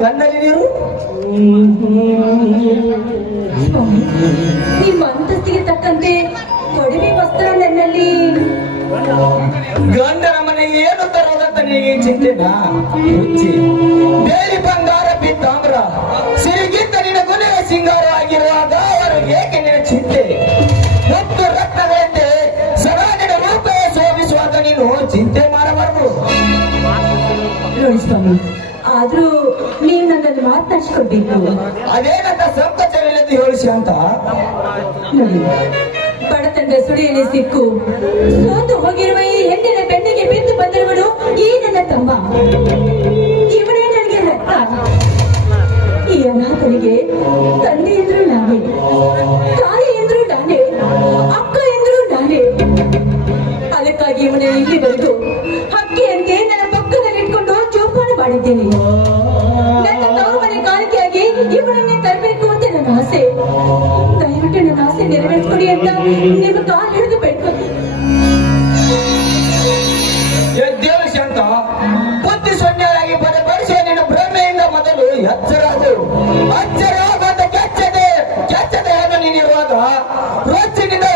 ಕಣ್ಣಲ್ಲಿ ನೀರು. ನಿಮ್ಮ ಅಂತಸ್ತಿಗೆ ತಕ್ಕಂತೆ ಕೊಡವೆ ವಸ್ತ್ರ ನನ್ನಲ್ಲಿ. ಗಂಡನ ಮನೆಗೆ ಏನು ತರೋದಂತ ನಿನಗೆ ಚಿಂತೆನಾ ಹುಚ್ಚಿ? ಬೇಲಿ ಬಂಗಾರ ಬಿದ್ದಾಮ್ರ ಸಿರಿಗಿಂತ ನಿನ್ನ ಗುಣೆ ಸಿಂಗಾರ ಆಗಿರುವಾಗ ಅವರಿಗೆ ಏಕೆ ನಿನ್ನ ಚಿಂತೆ? ಮತ್ತು ರಕ್ತದಂತೆ ಸದಾ ನಿನ್ನ ರೂಪ ಶೋಭಿಸುವಾಗ ನೀನು ಚಿಂತೆ ಮಾಡಬಾರದು. ನೋಡಿ ಸ್ವಾಮಿ, ಆದ್ರೂ ನೀವು ನನ್ನನ್ನು ಮಾತನಾಡಿಸಿಕೊಡ್ಬೇಕು. ಅದೇನಂತ ಸಂಕೋಚವಿಲ್ಲದೆ ಹೇಳಿಸಿ ಅಂತ ನೋಡಿ, ಬಡತನದ ಸುಳಿಯಲ್ಲಿ ಸಿಕ್ಕು ಸೋತು ಹೋಗಿರುವ ಈ ಹೆಣ್ಣಿನ ಬೆನ್ನಿಗೆ ಬಿದ್ದು ಬಂದಿರುವನು ಈ ನನ್ನ ತಮ್ಮ. ಇವನೇ ನನಗೆ ರಕ್ತ. ಈ ಅನಾಥನಿಗೆ ತಂದೆ ಎಂದ್ರು ನಾನೇ, ತಾಯಿ ಎಂದ್ರು ನಾನೇ, ಅಕ್ಕ ಎಂದ್ರು ನಾನೇ. ಅದಕ್ಕಾಗಿ ಇವನೇ ಇಲ್ಲಿವರೆಗೂ ಹಕ್ಕಿಯಂತೆ ನನ್ನ ಪಕ್ಕದಲ್ಲಿ ಇಟ್ಕೊಂಡು ಜೋಪಾನ ಮಾಡಿದ್ದೇನೆ. ನನ್ನ ತವರು ಮನೆ ಕಾಣಿಕೆಯಾಗಿ ಇವನನ್ನೇ ತರಬೇಕು ಅಂತ ನನ್ನ ಆಸೆ. ದಯವಿಟ್ಟು ನನ್ನ ಆಸೆ ನೆರವೇರಿಸ್ಕೊಡಿ ಅಂತ ನಿಮ್ಮ ಕಾಲು ಹಿಡಿದು ಬೇಡ್ಕೊಂಡು. ಎದ್ದೇಳು ಶಾಂತ. ಬುದ್ಧಿ ಸೊನ್ನೆಯಾಗಿ ಬದಪಡಿಸುವ ನಿನ್ನ ಭ್ರಮೆಯಿಂದ ಮೊದಲು ಎಚ್ಚರಾದು. ಅಚ್ಚರಾಗದ ಕೆಚ್ಚದೆ ನೀನಿರುವಾಗ ರೋಚಿನಿಂದ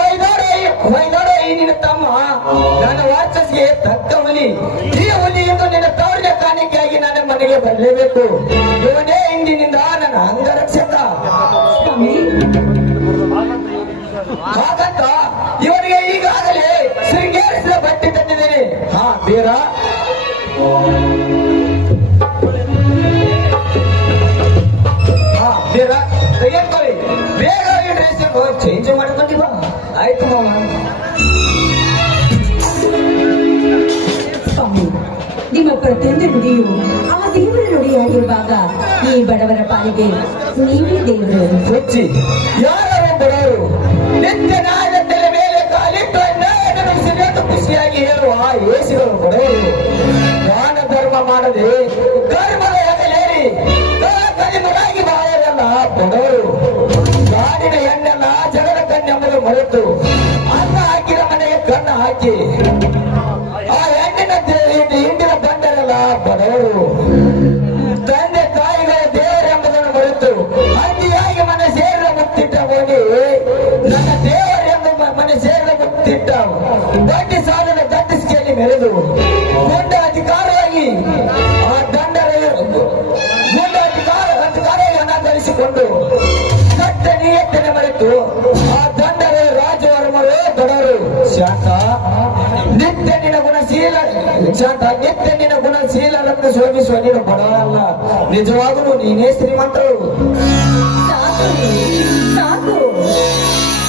ವೈದಾಡ ಈ ನಿನ್ನ ತಮ್ಮ ನನ್ನ ವಾಚಸ್ಗೆ ತಕ್ಕ ಹುಲಿ. ಈ ಹುಲಿಯಿಂದ ನಿನ್ನ ತವರಿನ ಕಾಣಿಕೆಯಾಗಿ ನನ್ನ ಮನೆಗೆ ಬರಲೇಬೇಕು. ಇವನೇ ಇಂದಿನಿಂದ ನನ್ನ ಅಂಗರಕ್ಷಕ. ಹಾಗಂತ ಇವನಿಗೆ ಈಗಾಗಲೇ ಶೃಂಗೇರಿಸಿದ ಬಟ್ಟೆ ತಂದಿದ್ದೇನೆ. ಹಾ ಬೀರ, ಬೀರ ತೆಗೆದುಕೊಳ್ಳಿ. ಬೇಗ ಈ ಡ್ರೆಸ್ ಚೇಂಜ್ ಮಾಡ್ಕೊಂಡಿವ. ಆಯ್ತು ಮಾವ. ಸ್ವಾಮಿ, ನಿಮ್ಮ ಪ್ರತಿಯೊಂದು ನುಡಿಯು ಆ ದೇವರ ನುಡಿಯಾಗಿರುವಾಗ ಈ ಬಡವರ ಪಾಲಿಗೆ ನೀವೇ ದೇವರು. ಹುಚ್ಚಿ, ಯಾರು ಬಡವರು? ನಿತ್ಯ ನಾಯದ ತಲೆ ಮೇಲೆ ಕಾಲಿಟ್ಟು ಅನ್ಯಾಯವನ್ನು ಸಿರಿಯಂತ ಖುಷಿಯಾಗಿ ಹೇಳುವ ಯೇಸುಗಳು ಬಡವರು. ದಾನ ಧರ್ಮ ಮಾಡದೆ ಧರ್ಮದ ಹೆಗಲೇರಿ ಕಲಿಮರಾಗಿ ಬಾಳಲ್ಲ ಬಡವರು. ಗಾಡಿನ ಹೆಣ್ಣೆಲ್ಲ ಜಗದ ಕಣ್ಣೆಂಬುದು ಮರೆತು ಅನ್ನ ಹಾಕಿದ ಮನೆಗೆ ಕಣ್ಣು ಹಾಕಿ ಆ ಹೆಣ್ಣಿನ ಹಿಂದಿನ ಬಂದರೆಲ್ಲ ಬಡವರು. ತಂದೆ ತಾಯಿಗಳ ದೇವರೆಂಬುದನ್ನು ಮರೆತು ಹಂದಿಯಾಗಿ ಮನೆ ಸೇರಿದ ಮುತ್ತಿಟ್ಟ ಹೋಗಿ ನನ್ನ ದೇವರೆಂದು ಮನೆ ಸೇರಿದ ಮುತ್ತಿಟ್ಟ ಬಡ್ಡಿ ಸಾಲದ ದಟ್ಟಿಸಿಕೆಯಲ್ಲಿ ಮೆರೆದು ಗುಂಡ ಅಧಿಕಾರವಾಗಿ ಆ ಅಧಿಕಾರವಾಗಿ ಹಣ ಗಳಿಸಿಕೊಂಡು ಕಟ್ಟ ನಿಯತ್ತನೆ ಮರೆತು ಆ ದಂಡರ ರಾಜವರ್ಮರು ದೊಡರು. ಶಾಂತ, ನಿತ್ಯ ನಿನ್ನ ಗುಣಶೀಲ ಶಾಂತ, ನಿತ್ಯ ನಿನ್ನ ಗುಣಶೀಲರನ್ನು ಶೋಭಿಸುವ ನೀನು ಬಡವರಲ್ಲ, ನಿಜವಾಗಲೂ ನೀನೇ ಶ್ರೀಮಂತರು. ಸಾಕು.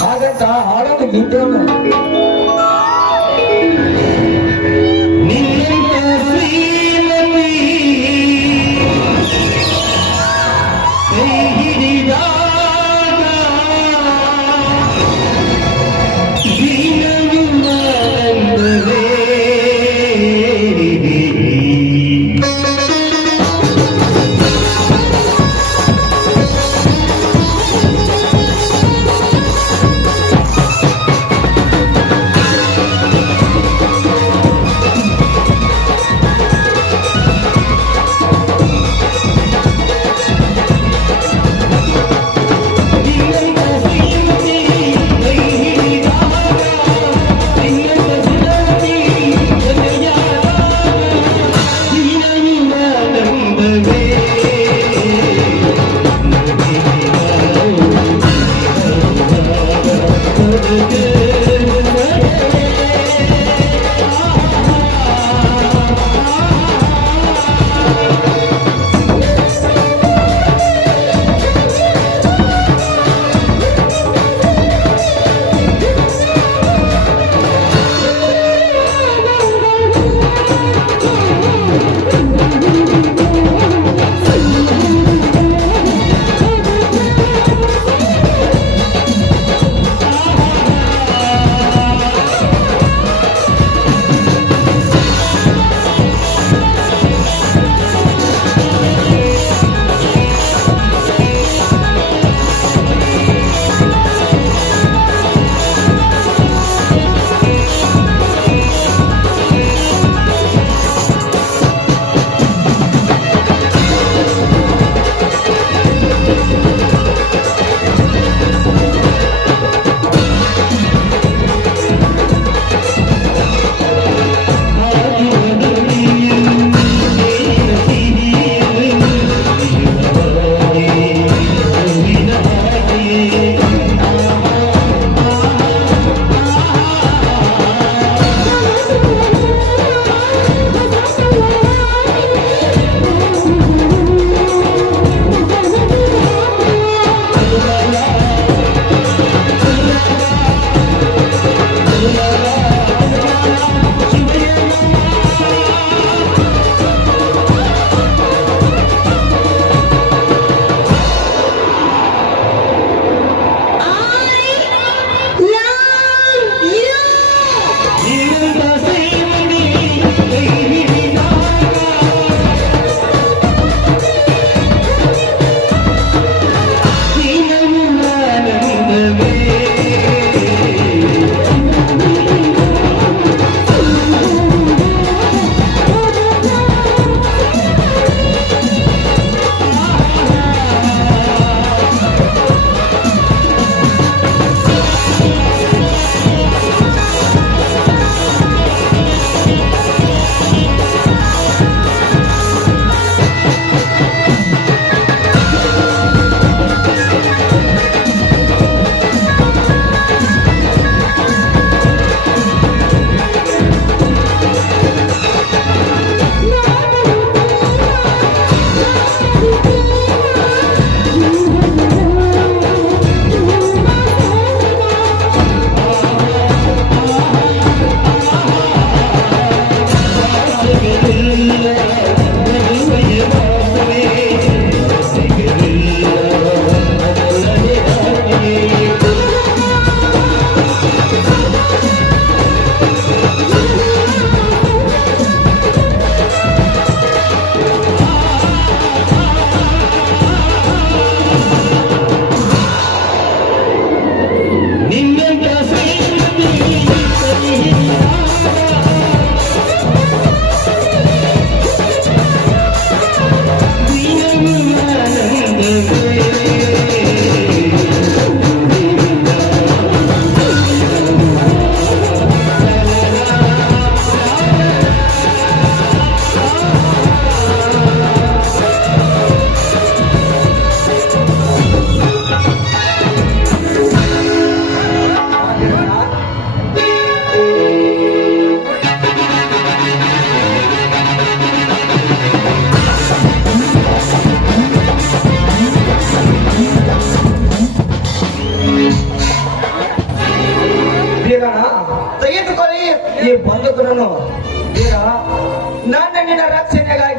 ಹಾಗಂತ ಹಾಡೋದು ಗೀತೆಯನ್ನು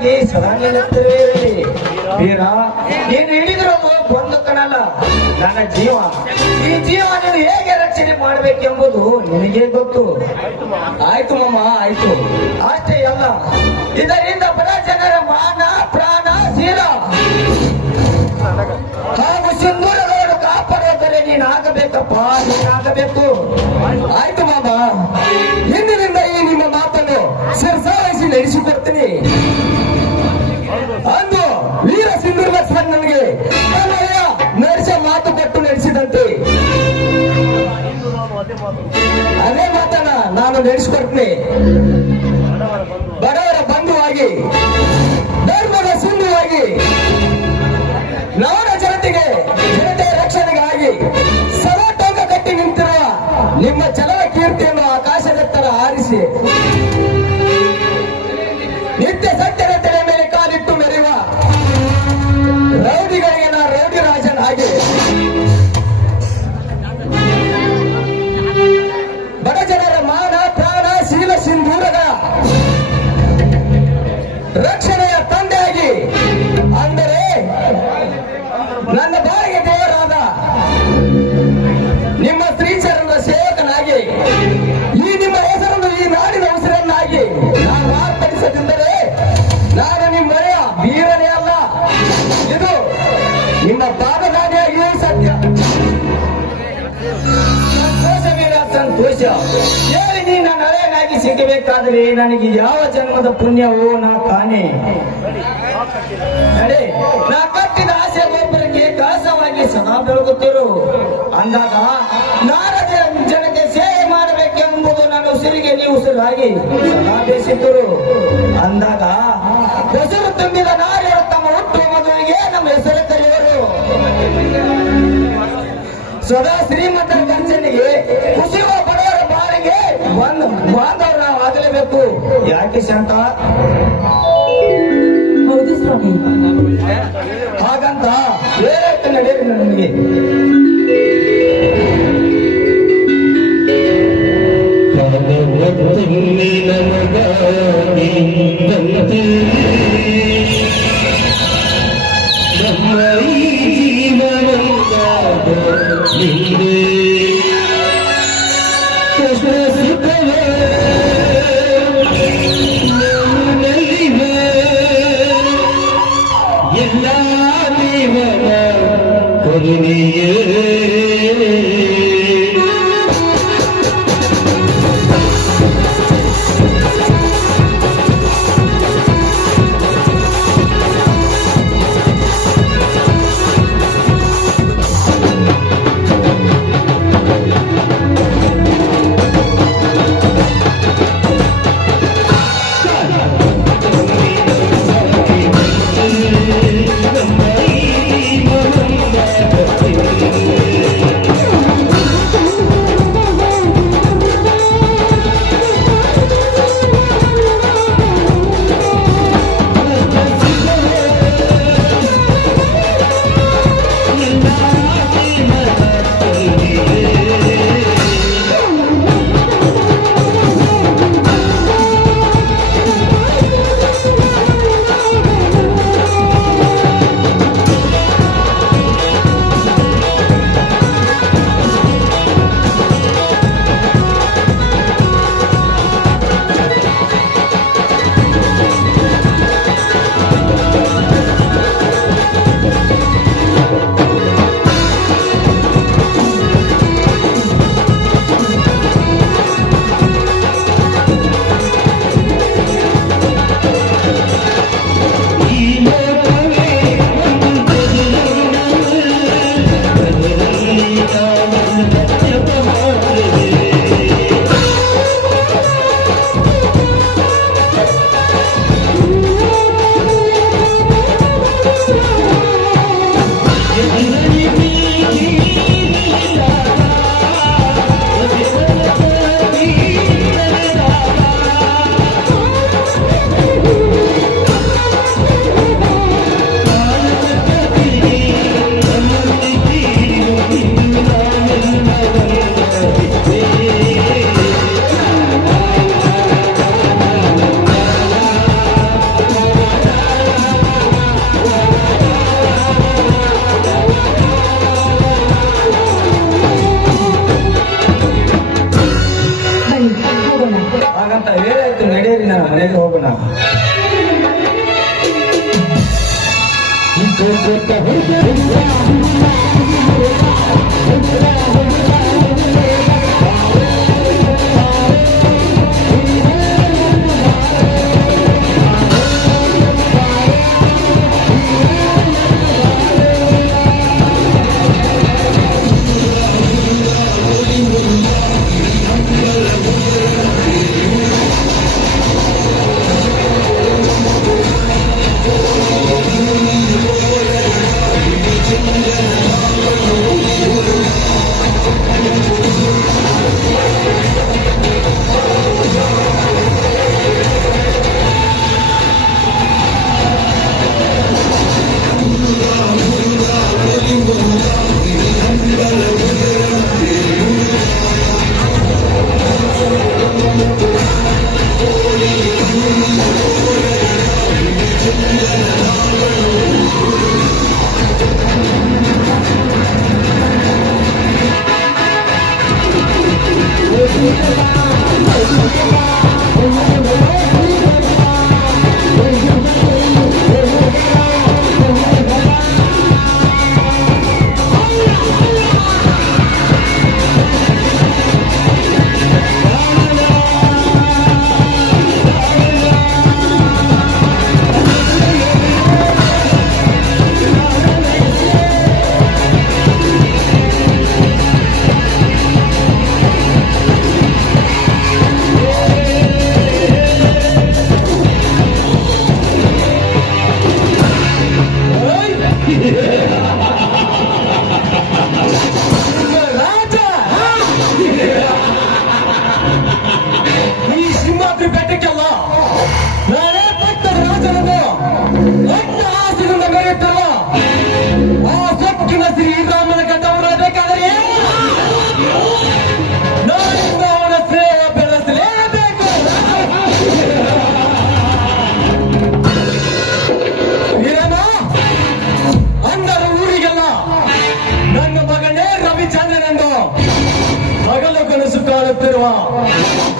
ಸಲುವಾಗಿ ಸದಾ ನಿಲ್ಲುತ್ತಿರುವೆ ವೀರ. ನೀನು ಹಿಡಿದಿರೋದು ಒಂದು ಕಣಲ್ಲ, ನನ್ನ ಜೀವ. ಈ ಜೀವ ನೀನು ಹೇಗೆ ರಕ್ಷಣೆ ಮಾಡಬೇಕೆಂಬುದು ನಿನಗೆ ಗೊತ್ತು. ಆಯ್ತು ಮಾಮ, ಆಯ್ತು. ಅಷ್ಟೇ ಅಲ್ಲ, ಇದರಿಂದ ಬಡ ಜನರ ಮಾನ ಪ್ರಾಣ ಶೀಲ ಹಾಗೂ ಸಿಂಧೂರಗಳನ್ನು ಕಾಪಾಡೋದರೆ ನೀನಾಗಬೇಕಪ್ಪ, ನೀನಾಗಬೇಕು. ಆಯ್ತು ಮಾಮ, ಇಂದಿನಿಂದ ಈ ನಿಮ್ಮ ಮಾತನ್ನು ಶಿರಸಾವಹಿಸಿ ನಡೆಸಿಕೊಡ್ತೀನಿ. ಅಂದು ವೀರ ಸಿಂಧೂರ ಸರ್ ನನಗೆ ನಡೆಸೋ ಮಾತು ಕೊಟ್ಟು ನಡೆಸಿದಂತೆ ಅದೇ ಮಾತನ್ನ ನಾನು ನಡೆಸಿಕೊಡ್ತೀನಿ. ಬಡವರ ಬಂಧುವಾಗಿ, ಧರ್ಮದ ಸಿಂಧುವಾಗಿ, ನಾಡ ಜನತೆಯ ರಕ್ಷಣೆಗಾಗಿ ಸದಾ ಟೊಂಕ ಕಟ್ಟಿ ನಿಂತಿರುವ ನಿಮ್ಮ ಚಲನ ಕೀರ್ತಿಯನ್ನು ಆಕಾಶದೆತ್ತರ ಆರಿಸಿ ನಿತ್ಯ ಸತ್ಯದ ತೆರೆ ಮೇಲೆ ಕಾಲಿಟ್ಟು ಮೆರೆಯುವ ರೌಡಿಗಳಿಗೆ ನಾ ರೌಡಿ ರಾಜನ್ ಹಾಗೆ ಬಡ ಜನರ ಮಾನ ಪ್ರಾಣ ಶೀಲ ಸಿಂಧೂರದ ರಕ್ಷಣೆಯ ತಂದೆಯಾಗಿ, ಅಂದರೆ ನನ್ನ ಬಾಯಿಗೆ ದೇವರಾದ ನಿಮ್ಮ ಶ್ರೀಚರಣದ ಸೇವಕನಾಗಿ, ಈ ನಿಮ್ಮ ಹೆಸರನ್ನು ಈ ನಾಡಿನ ಉಸಿರನ್ನಾಗಿ ನಾನು ಮಾರ್ಪಡಿಸದಿದ್ದರೆ ನಾನು ನಿಮ್ಮ ಮನೆಯ ವೀರನೇ ಅಲ್ಲ. ಇದು ನಿಮ್ಮ ಪಾದದಾನಿಯಾಗಿಯೂ ಸತ್ಯ. ಸಂತೋಷ ವೀರ, ಸಂತೋಷ. ಹೇಳಿ ನೀ ನನ್ನ ಹಳೆಯನಾಗಿ ಸಿಗಬೇಕಾದ್ರೆ ನನಗೆ ಯಾವ ಜನ್ಮದ ಪುಣ್ಯವೋ ನಾ ಕಾಣೆ. ನಡೆ, ನಾ ಕಟ್ಟಿದ ಆಸೆ ಒಬ್ಬರಿಗೆ ಕಳಸವಾಗಿ ಸದಾ ಬೆಳಗುತ್ತಿರು. ಅಂದಾಗ ನಾಡ ಜನತೆ ಸೇವೆ ಮಾಡಬೇಕೆಂಬುದು ನನ್ನ ಉಸಿರಿಗೆ ನೀವು ಉಸಿರಾಗಿ ಸದಾ ಬೇಸಿದ್ದರು. ಅಂದಾಗ ಹೆಸರು ತುಂಬಿದ ನಾರ್ಯರು ತಮ್ಮ ಹುಟ್ಟು ಮದುವೆಗೆ ನಮ್ಮ ಹೆಸರು ಕರೆಯುವರು. ಸದಾ ಶ್ರೀಮಂತರ ಖರ್ಚನಿಗೆ ಕುಸಿಯುವ ಬಡವರ ಬಾಳಿಗೆ ಬಾಂಧವರ ಆಗಲೇಬೇಕು. ಯಾಕೆ ಶಾಂತ? ಹೌದು ಸ್ವಾಮಿ. ಹಾಗಂತ ಬೇರೆ ನಡೆಯಲಿ ನನಗೆ. ಎಲ್ಲ ದೇವರ ಕರುಣೆಯೇ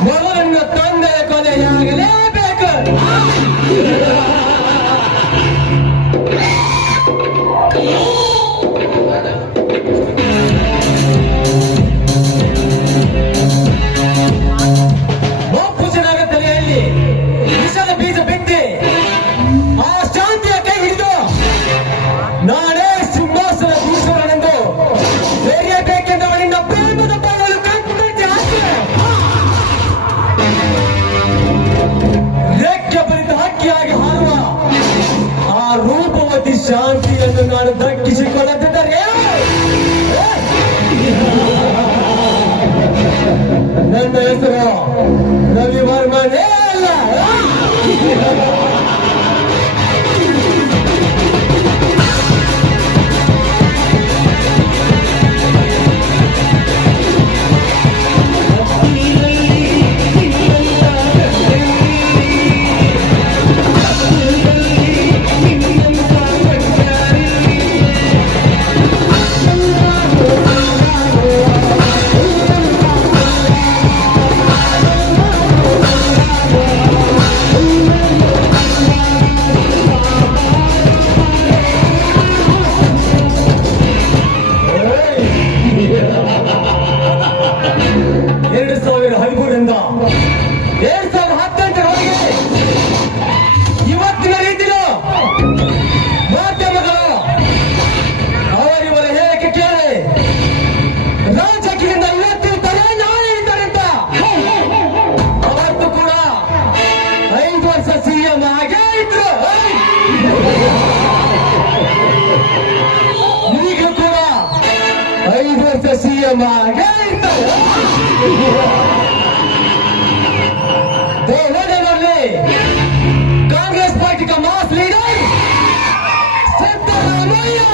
ಮೊದಲನ್ನ ತಂದೆಯ ಕೊನೆಯಾಗಲೇಬೇಕು. ಮೋಪುಜನಾಗ ತಲೆಯಲ್ಲಿ ವಿಷದ ಬೀಜ ಬಿತ್ತಿ ಆ ಶಾಂತಿಯ ಕೈ ಹಿಡಿದು ನಾನೇ ಸಿಂಹಾಸನ ಕೂರಿಸುವನೆಂದು ಬೇರೆಯಬೇಕೆಂದು ನಿನ್ನ ಪ್ರೇಮದ ಪಾಡಲು ಕಣ್ತುಂಟಿ ಹಾಕಿ ರೆಕ್ಕೆ ಬರಿದ ಹಕ್ಕಿಯಾಗಿ ಹಾರುವ ಆ ರೂಪವತಿ ಶಾಂತಿಯನ್ನು ನಾನು ದಕ್ಕಿಸಿಕೊಳ್ಳದಿದ್ದರೆ ನನ್ನ ಹೆಸರು ರವಿವರ್ಮನೇ ಅಲ್ಲ. ಇವತ್ತಿನ ರೀತಿಯು ಮಾಧ್ಯಮಗಳು ಅವರಿವರ ಹೇಳಿಕೆ ಕೇಳಿ ರಾಜಕೀಯದಿಂದ ಇವತ್ತಿರ್ತಾರೆ ನಾಳೆ ಇರ್ತಾರೆ ಅಂತ ಅವತ್ತು ಕೂಡ 5 ವರ್ಷ ಸಿಎಂ ಆಗೇ ಇದ್ರು. ಈಗ ಕೂಡ 5 ವರ್ಷ ಸಿಎಂ ಆಗೇ ಇರ್ತಾರೆ. देवनगरले कांग्रेस पार्टी का मास लीडर सिद्धरामैया